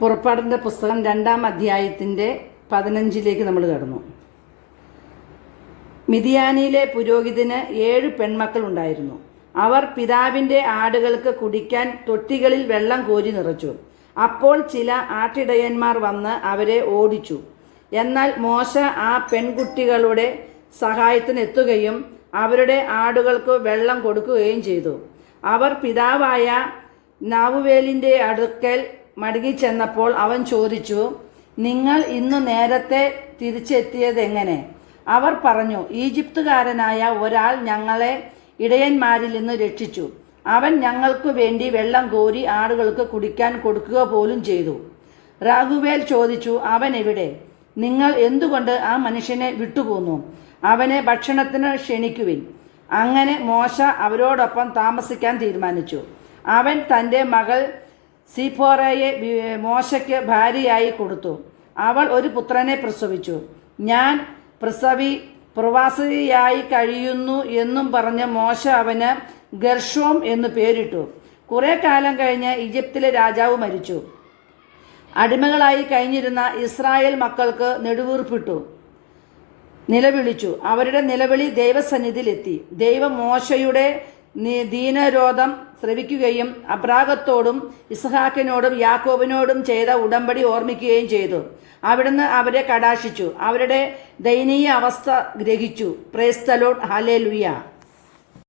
പുറപ്പാടിൻ്റെ പുസ്തകം 2-ാം അധ്യായത്തിൻ്റെ 15 നമ്മൾ കടന്നു. മിദിയാനിലെ പുരോഹിതന് 7 പെൺമക്കൾ ഉണ്ടായിരുന്നു. അവർ പിതാവിൻ്റെ ആടുകൾക്ക് കുടിക്കാൻ തൊട്ടികളിൽ വെള്ളം കോരി നിറച്ചു. അപ്പോൾ ചില ആട്ടിടയന്മാർ വന്ന് അവരെ ഓടിച്ചു. എന്നാൽ മോശ ആ പെൺകുട്ടികളുടെ സഹായത്തിനെത്തുകയും അവരുടെ ആടുകൾക്ക് വെള്ളം കൊടുക്കുകയും ചെയ്തു. അവർ പിതാവായ നാവുവേലിൻ്റെ അടുക്കൽ മടങ്ങിച്ചെന്നപ്പോൾ അവൻ ചോദിച്ചു, നിങ്ങൾ ഇന്ന് നേരത്തെ തിരിച്ചെത്തിയതെങ്ങനെ? അവർ പറഞ്ഞു, ഈജിപ്തുകാരനായ ഒരാൾ ഞങ്ങളെ ഇടയന്മാരിൽ നിന്ന് രക്ഷിച്ചു. അവൻ ഞങ്ങൾക്ക് വേണ്ടി വെള്ളം കോരി ആടുകൾക്ക് കുടിക്കാൻ കൊടുക്കുക പോലും ചെയ്തു. രാഘുവേൽ ചോദിച്ചു, അവൻ എവിടെ? നിങ്ങൾ എന്തുകൊണ്ട് ആ മനുഷ്യനെ വിട്ടുപോന്നു? അവനെ ഭക്ഷണത്തിന് ക്ഷണിക്കുവിൻ. അങ്ങനെ മോശ അവരോടൊപ്പം താമസിക്കാൻ തീരുമാനിച്ചു. അവൻ തൻ്റെ മകൾ സിപ്പോറയെ മോശയ്ക്ക് ഭാര്യയായി കൊടുത്തു. അവൾ ഒരു പുത്രനെ പ്രസവിച്ചു. ഞാൻ പ്രവാസിയായി കഴിയുന്നു എന്നും പറഞ്ഞ് മോശ അവന് ഗർഷോം എന്നു പേരിട്ടു. കുറെ കാലം കഴിഞ്ഞ് ഈജിപ്തിലെ രാജാവ് മരിച്ചു. അടിമകളായി കഴിഞ്ഞിരുന്ന ഇസ്രായേൽ മക്കൾക്ക് നെടുവീർപ്പിട്ടു നിലവിളിച്ചു. അവരുടെ നിലവിളി ദൈവസന്നിധിയിലെത്തി. ദൈവം മോശയുടെ ദീനരോധം ശ്രവിക്കുകയും അബ്രാഹത്തോടും ഇസ്ഹാക്കിനോടും യാക്കോബിനോടും ചെയ്ത ഉടമ്പടി ഓർമ്മിക്കുകയും ചെയ്തു. അവിടുന്ന് അവരെ കടാക്ഷിച്ചു. അവരുടെ ദയനീയ അവസ്ഥ ഗ്രഹിച്ചു. Praise the lord, hallelujah.